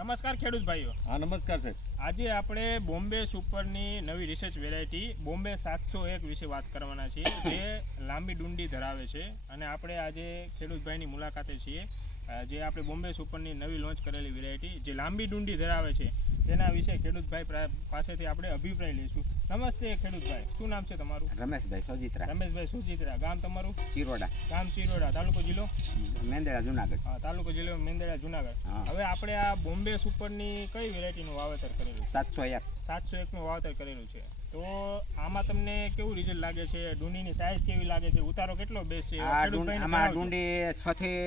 નમસ્કાર ખેડૂત ભાઈઓ। હા નમસ્કાર સાહેબ। આજે આપણે બોમ્બે સુપરની નવી રિસર્ચ વેરાયટી બોમ્બે 701 વિશે વાત કરવાના છીએ, જે લાંબી ડુંડી ધરાવે છે અને આપણે આજે ખેડૂત ભાઈની મુલાકાતે છીએ, જે આપણે બોમ્બે સુપરની નવી લોન્ચ કરેલી વેરાયટી જે લાંબી ડુંડી ધરાવે છે તેના વિશે ખેડૂત ભાઈ પાસેથી આપણે અભિપ્રાય લઈશું। નમસ્તે ખેડૂત ભાઈ, શું નામ છે તમારું? રમેશભાઈ સોજીત્રા। રમેશભાઈ સોજીત્રા, ગામ તમારું? ચિરોડા। ગામ ચિરોડા, તાલુકો જિલ્લો? મેંદરડા જુનાગઢ। તાલુકો જિલ્લો મેંદરડા જુનાગઢ। હવે આપણે આ બોમ્બે સુપરની કઈ વેરાયટીનું વાવેતર કરેલું? 701 701નું વાવેતર કરેલું છે। તો આમાં તમને કેવું રિઝલ્ટ લાગે છે? ડુંડીની સાઈઝ કેવી લાગે છે? ઉતારો કેટલો બેસશે? આમાં ડુંડી 6 થી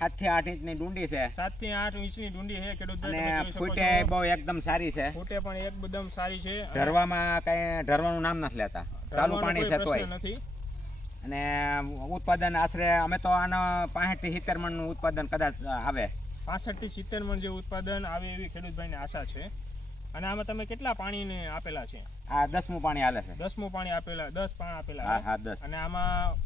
7 થી 8 ઇંચની ડુંડી છે। 7 થી 8 ઇંચની ડુંડી છે ખેડૂત ભાઈ, અને ફૂટે બહુ એકદમ સારી છે। ફૂટે પણ એકદમ સારી છે। ઢરવામાં કઈ ઢરવાનું નામ નથી લેતા, ચાલુ પાણી છે તોય નથી। અને ઉત્પાદન આશરે અમે તો આનો 65 થી 70 મણનું ઉત્પાદન કદાચ આવે। 65 થી 70 મણ જે ઉત્પાદન આવે એવી ખેડૂત ભાઈને આશા છે। અને આમાં તમે કેટલા પાણીને આપેલા છે? આ 10મું પાણી હાલે છે। 10મું પાણી આપેલા, 10 પાણ આપેલા? હા 10। અને આમાં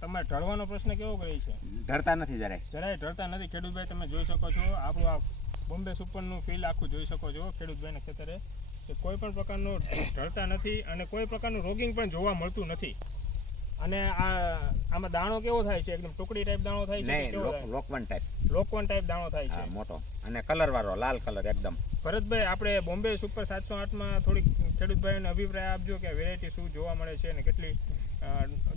તમારે ઢળવાનો પ્રશ્ન કેવો રહે છે? ઢળતા નથી જરાય ઢળતા નથી। ખેડૂત ભાઈ તમે જોઈ શકો છો, આપણું આ બોમ્બે સુપરનું ફીલ્ડ આખું જોઈ શકો છો ખેડૂત ભાઈના ખેતરે, કે કોઈ પણ પ્રકારનું ઢળતા નથી અને કોઈ પ્રકારનું રોગિંગ પણ જોવા મળતું નથી। અને આમાં દાણો કેવો થાય છે? એકદમ ટુકડી ટાઈપ દાણો થાય છે? લોકવન ટાઈપ દાણો થાય છે, મોટો અને કલર વાળો, લાલ કલર એકદમ। ભરતભાઈ, આપણે બોમ્બે સુપર 708માં થોડીક ખેડૂત ભાઈઓને અભિપ્રાય આપજો કે વેરાયટી શું જોવા મળે છે અને કેટલી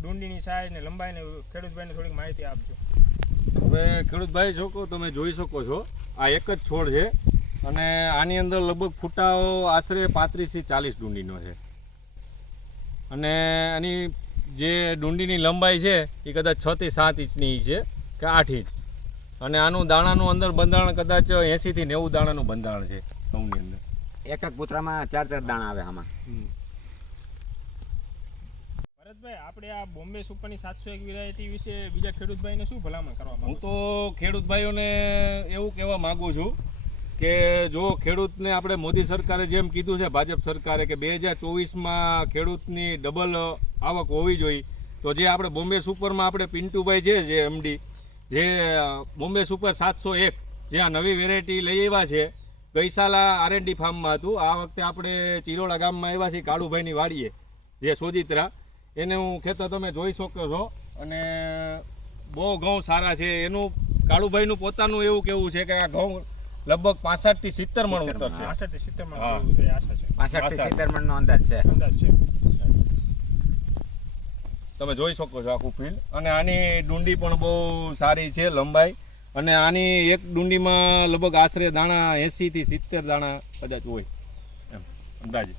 ડુંડીની સાઈઝ ને લંબાઈને ખેડૂત ભાઈને થોડીક માહિતી આપજો। હવે ખેડૂત ભાઈ છો તમે જોઈ શકો છો, આ એક જ છોડ છે અને આની અંદર લગભગ ફૂટાઓ આશરે 35 થી 40 ડુંડીનો છે અને આની જે ડુંડીની લંબાઈ છે એ કદાચ 6 થી 7 ઇંચની છે કે 8 ઇંચ, અને આનું દાણાનું અંદર બંધારણ કદાચ 80 થી 90 દાણાનું બંધારણ છે ઘઉંની અંદર। એક પુત્રમાં 4 દાણા આવે આમાં। ભરતભાઈ, આપણે આ બોમ્બે સુપરની 701 વેરાયટી વિશે બીજા ખેડૂત ભાઈને શું ભલામણ કરવા માંગો? હું તો ખેડૂત ભાઈઓને એવું કહેવા માગું છું કે જો ખેડૂતને આપણે મોદી સરકારે જેમ કીધું છે, ભાજપ સરકારે, કે 2024માં ખેડૂતની ડબલ આવક હોવી જોઈએ, તો જે આપણે બોમ્બે સુપરમાં આપણે પિન્ટુભાઈ છે જે એમડી, જે બોમ્બે સુપર 701 જે આ નવી વેરાયટી લઈ આવ્યા છે, ગઈ સાલ R&D ફાર્મમાં હતું, આ વખતે આપણે ચિરોડા ગામમાં આવ્યા છીએ કાળુભાઈની વાડીએ જે સોજીત્રા, એને હું ખેતર તમે જોઈ શકો છો અને બહુ ઘઉં સારા છે। એનું કાળુભાઈનું પોતાનું એવું કેવું છે કે આ ઘઉં લગભગ 65 થી 70 મણ ઉતરશે। 65 થી 70 મણ આશા છે। 65 થી 70 મણનો અંદાજ છે। તમે જોઈ શકો છો આખું ફીલ્ડ, અને આની ડુંડી પણ બહુ સારી છે લંબાઈ, અને આની એક ડુંડીમાં લગભગ આશરે દાણા 80 થી 70 દાણા કદાચ હોય એમ અંદાજે।